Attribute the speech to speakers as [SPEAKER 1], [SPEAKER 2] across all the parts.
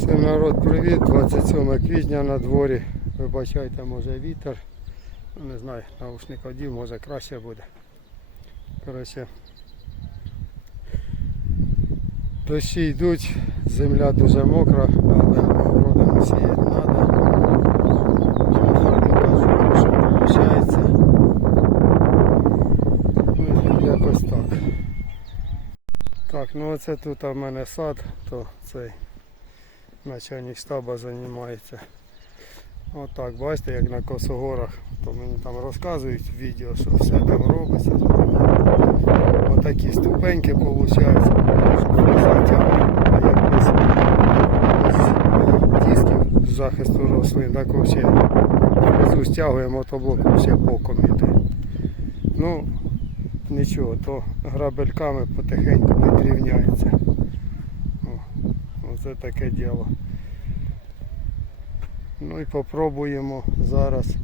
[SPEAKER 1] Всім народ привіт, 27 квітня на дворі. Вибачайте, може вітер. Ну, Не знаю, наушник одів, може краще буде. Коротше. Дощі йдуть, земля дуже мокра, але городами сіяти треба. Виходить. Ну, якось так. Так, ну оце тут у мене сад, то цей начальник штаба займається. Отак, бачите, як на Косогорах, то мені там розказують в відео, що все там робиться. Отакі ступеньки а як без, захисту рослин, так взагалі стягуємо мотоблок взагалі боком іде. Ну, нічого, то грабельками потихеньку підрівняється. О, оце таке діло. Ну і попробуємо зараз.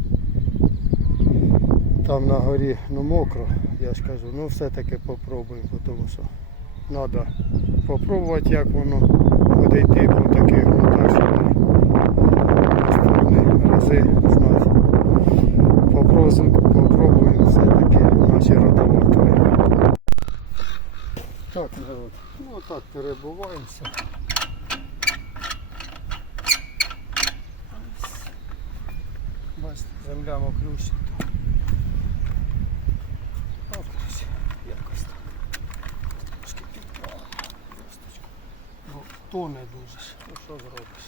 [SPEAKER 1] Там на горі ну мокро, я ж кажу, ну все-таки попробуємо, тому що треба попробувати, як воно буде йти по таких наступні рази знати. Попробуємо, попробуємо все-таки наші родоватори. Так, ну так перебуваємося. Бачите, земля мокрюща. О, коротше, якось так. Трошки підпала. Бо тоне дуже. Ну що зробиш?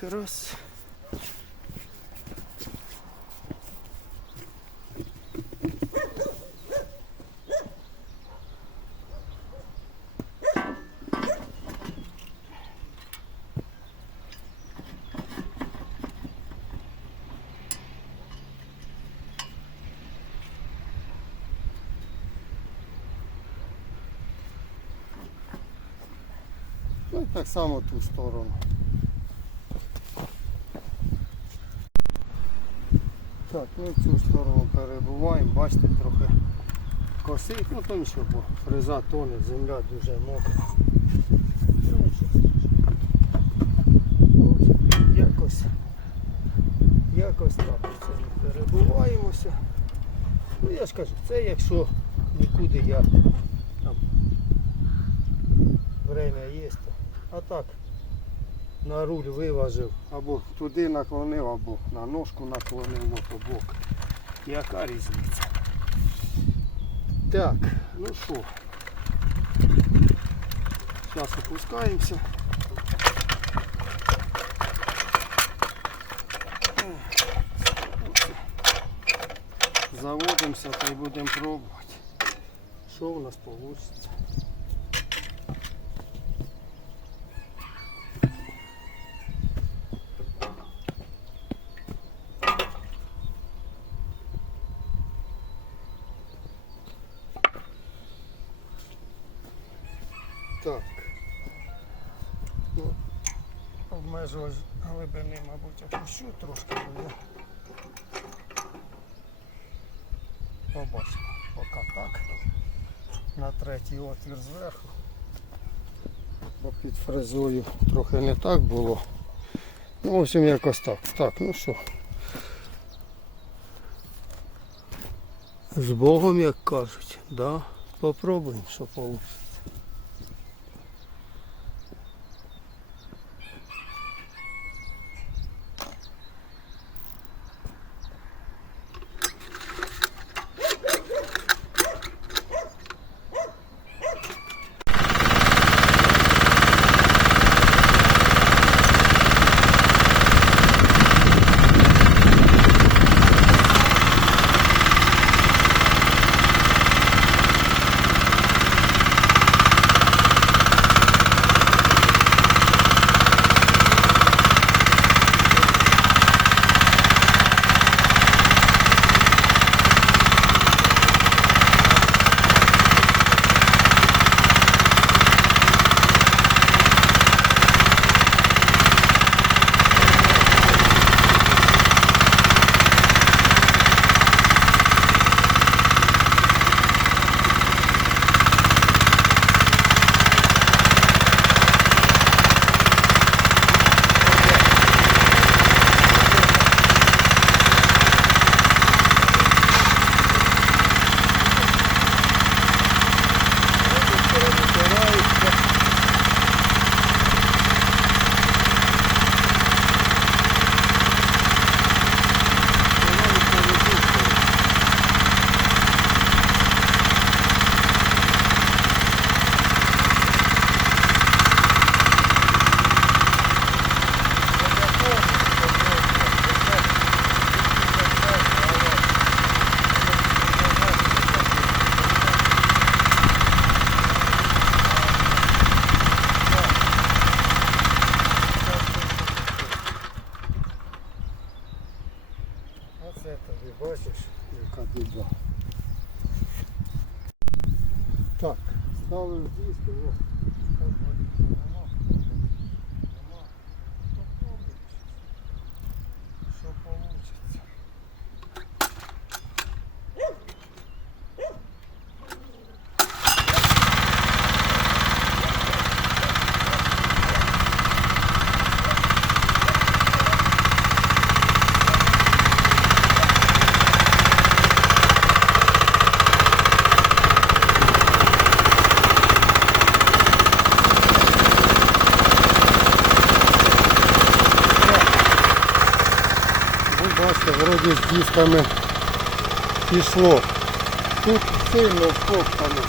[SPEAKER 1] Так, раз. Ну так само ту сторону. Так, ну в цю сторону перебуваємо, бачите, трохи косить, ну то нічого, бо фреза тоне, земля дуже мокра. Якось, якось так це ми перебуваємося. Ну я ж кажу, це якщо нікуди я там время є, то а так на руль виважив, або туди наклонив, або на ножку наклонив мотоблок. Яка різниця? Так, ну що, зараз опускаємося. Заводимося та й будемо пробувати. Що у нас вийде? Так. Ну, обмежувач глибини, мабуть, опущу трошки, бо я побачимо. Поки так. На третій отвір зверху. Бо під фрезою трохи не так було. Ну, в общем, якось так. Так, ну що. З Богом, як кажуть, да? Попробуємо, що вийде. Тобі бачиш, яка біда. Так, ставив диски, о. Так, вроді нема. Нема. Попробуй. Що получиться. Ви бачите, вроді з дисками пішло. Тут сильно вкопано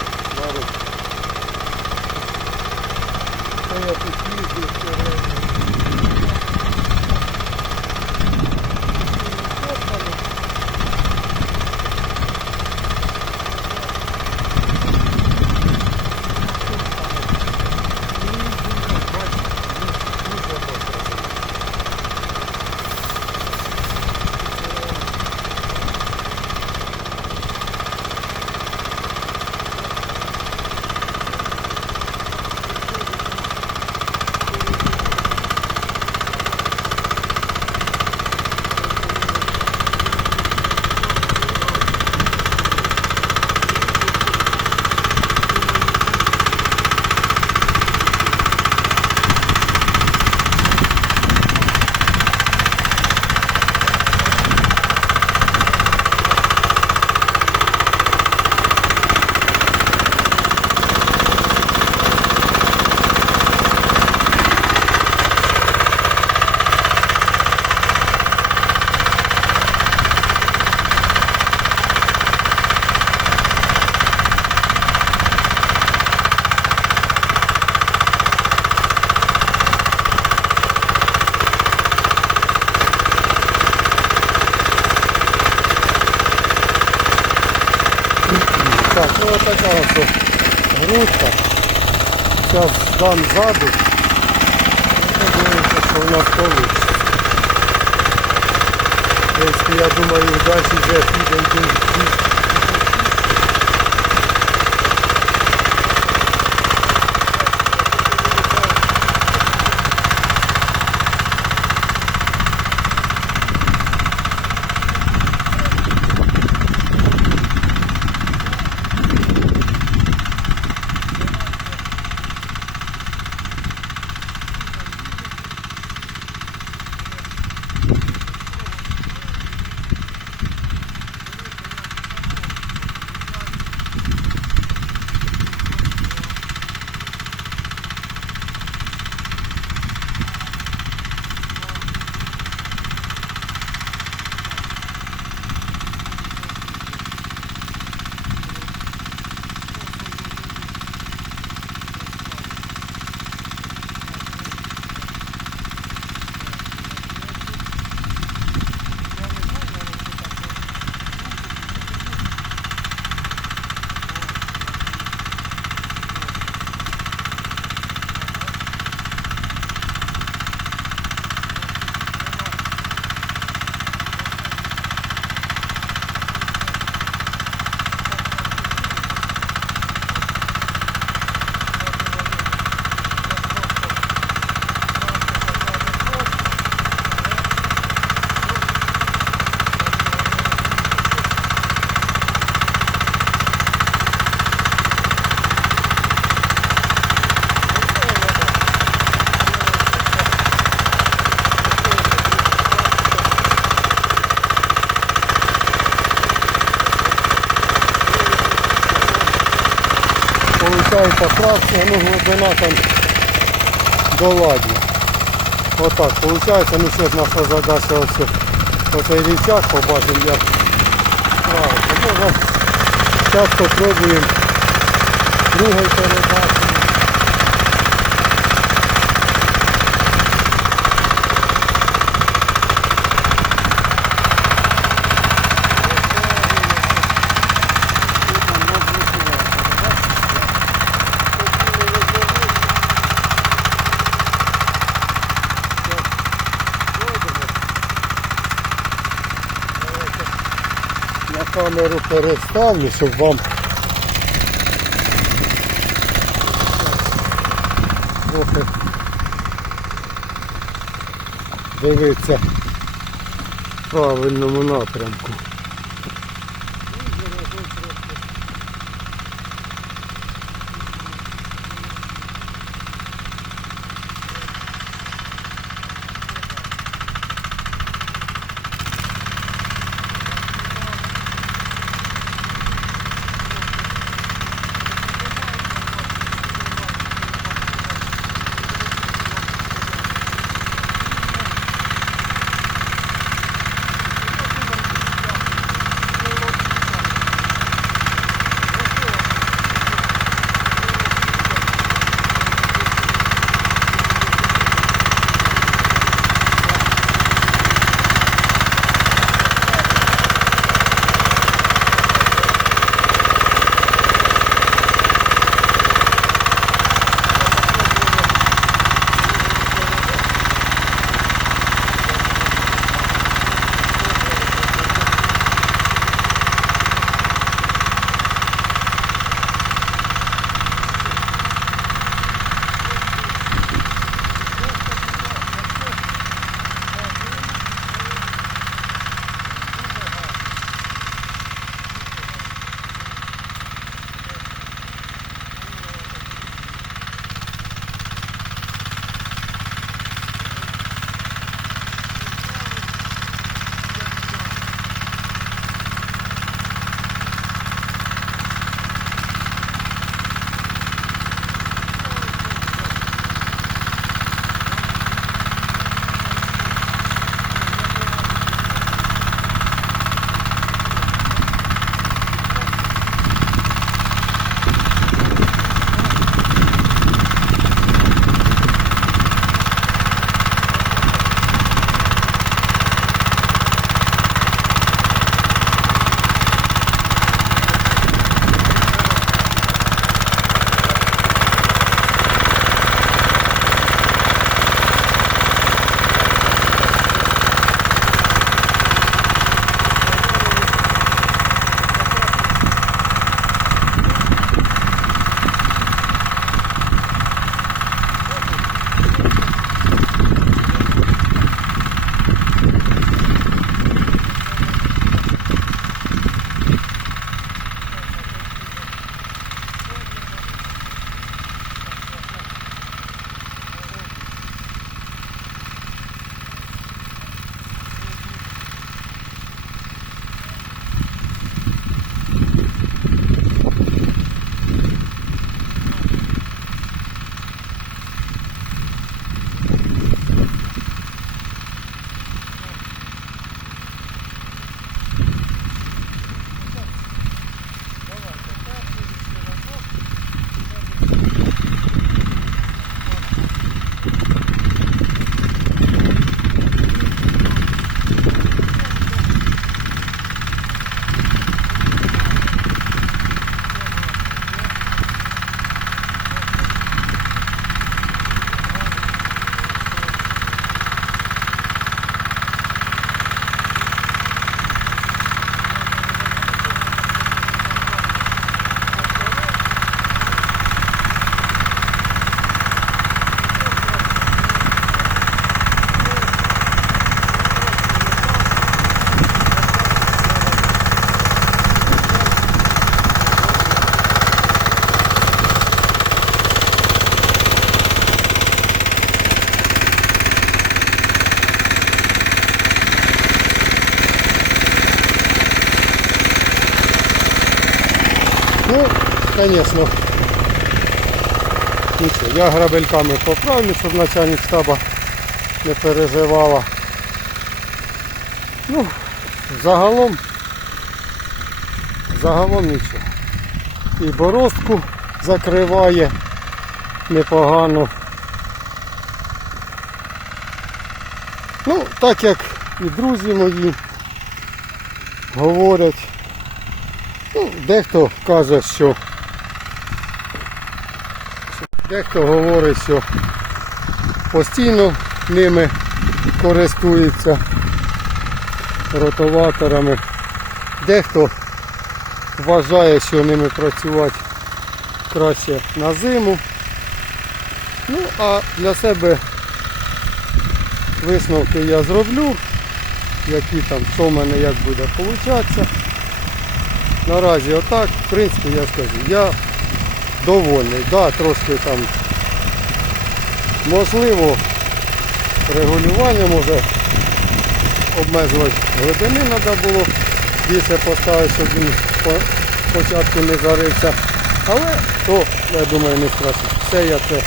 [SPEAKER 1] Так, ну вот такая вот грудка. Сейчас дам ззаду. І что у нас получится. В принципе, я думаю, далі вже піде йти. покраску, ну глибина там доладна. Отак, виходить ну що наша задача ось оцей рівчак побачимо, як правильно. Зараз зараз попробуємо другою камеру переставлю, щоб вам трохи дивитися в правильному напрямку. Звісно. Я грабельками поправлю, щоб начальник штаба не переживала. Ну, загалом, загалом нічого. І борозку закриває непогано. Ну, так як і друзі мої говорять, Ну, дехто каже, що дехто говорить, що постійно ними користується ротоваторами. Дехто вважає, що ними працювати краще на зиму. Ну, а для себе висновки я зроблю, які там, що в мене як буде получатися. Наразі отак, в принципі, я скажу, я довольний. Да, трошки там можливо регулювання може обмежувати глибини треба було більше поставити, щоб він спо- спочатку не зарився. Але то, я думаю, не страшно. Все я це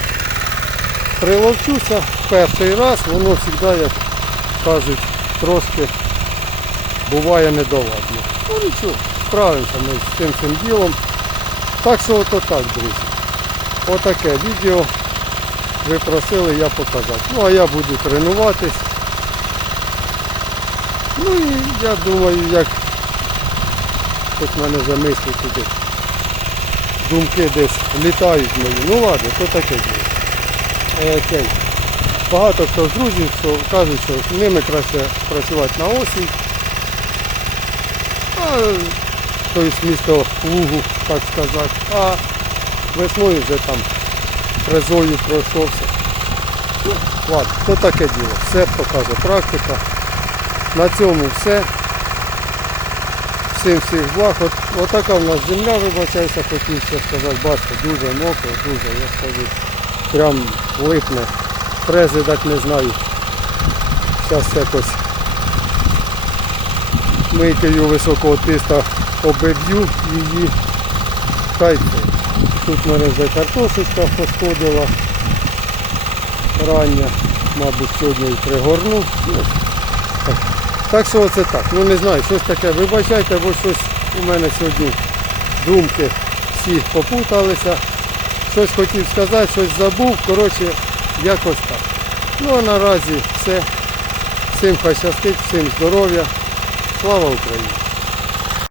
[SPEAKER 1] приловчуся перший раз, воно завжди, як кажуть, трошки буває недоладно. Ну нічого, справимося ми з цим цим ділом. Так що ото так, друзі. Отаке відео ви просили я показати. Ну а я буду тренуватись. Ну і я думаю, як хоч мене вже туди. Думки десь літають мої. Ну ладно, то таке діло. Е. Багато хто з друзів що кажуть, що ними краще працювати на осінь. Тобто місто лугу, так сказати. А весною вже там фрезою пройшовся. Ну, ладно, то таке діло. Все покаже практика. На цьому все. Всім всіх благ. От, отака в нас земля, вибачаюся, хотів ще сказати. Бачите, дуже мокро, дуже, я скажу, прям липне. Фрези так не знаю. Зараз якось мийкою високого тиста обеб'ю її. Хай. Тут мене вже картошечка посходила рання, мабуть, сьогодні і пригорну. Ну, так. що оце так. Ну не знаю, щось таке. Вибачайте, бо щось у мене сьогодні думки всі попуталися. Щось хотів сказати, щось забув. Коротше, якось так. Ну а наразі все. Всім хай щастить, всім здоров'я. Слава Україні!